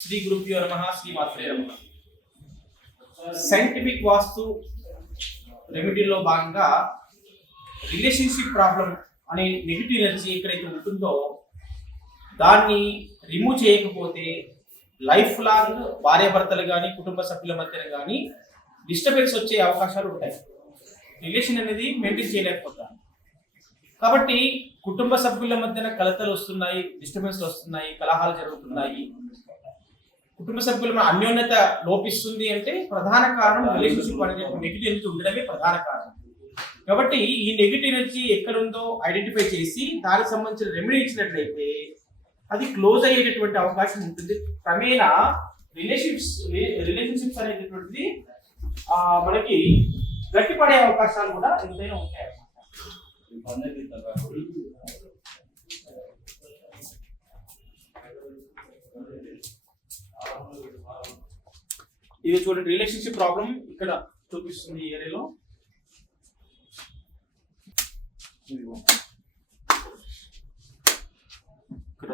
శ్రీ గురుభ్యో నమ శ్రీమాత్రే నమ. సైంటిఫిక్ వాస్తు రెమెడీలో భాగంగా రిలేషన్షిప్ ప్రాబ్లం అనే నెగిటివ్ ఎనర్జీ ఎక్కడైతే ఉంటుందో దాన్ని రిమూవ్ చేయకపోతే లైఫ్ లాంగ్ భార్యాభర్తలు కానీ కుటుంబ సభ్యుల మధ్యన కానీ డిస్టర్బెన్స్ వచ్చే అవకాశాలు ఉంటాయి. రిలేషన్ అనేది మెయింటైన్ చేయలేకపోతాం. కాబట్టి కుటుంబ సభ్యుల మధ్యన కలతలు వస్తున్నాయి డిస్టర్బెన్స్ వస్తున్నాయి కలహాలు జరుగుతున్నాయి. కుటుంబ సభ్యుల మధ్య అన్యోన్యత లోపిస్తుంది అంటే ప్రధాన కారణం రిలేషన్షిప్ అనేది నెగిటివ్ ఎనర్జీ ఉండడమే ప్రధాన కారణం. కాబట్టి ఈ నెగిటివ్ ఎనర్జీ ఎక్కడుందో ఐడెంటిఫై చేసి దానికి సంబంధించిన రెమెడీ ఇచ్చినట్లయితే అది క్లోజ్ అయ్యేటటువంటి అవకాశం ఉంటుంది. క్రమేణా రిలేషన్షిప్స్ రిలేషన్షిప్స్ అనేటటువంటిది మనకి గట్టిపడే అవకాశాలు కూడా ఎంతైనా ఉంటాయి. ఇది చూడండి రిలేషన్షిప్ ప్రాబ్లం ఇక్కడ చూపిస్తుంది ఈ ఏరియాలో ఇక్కడ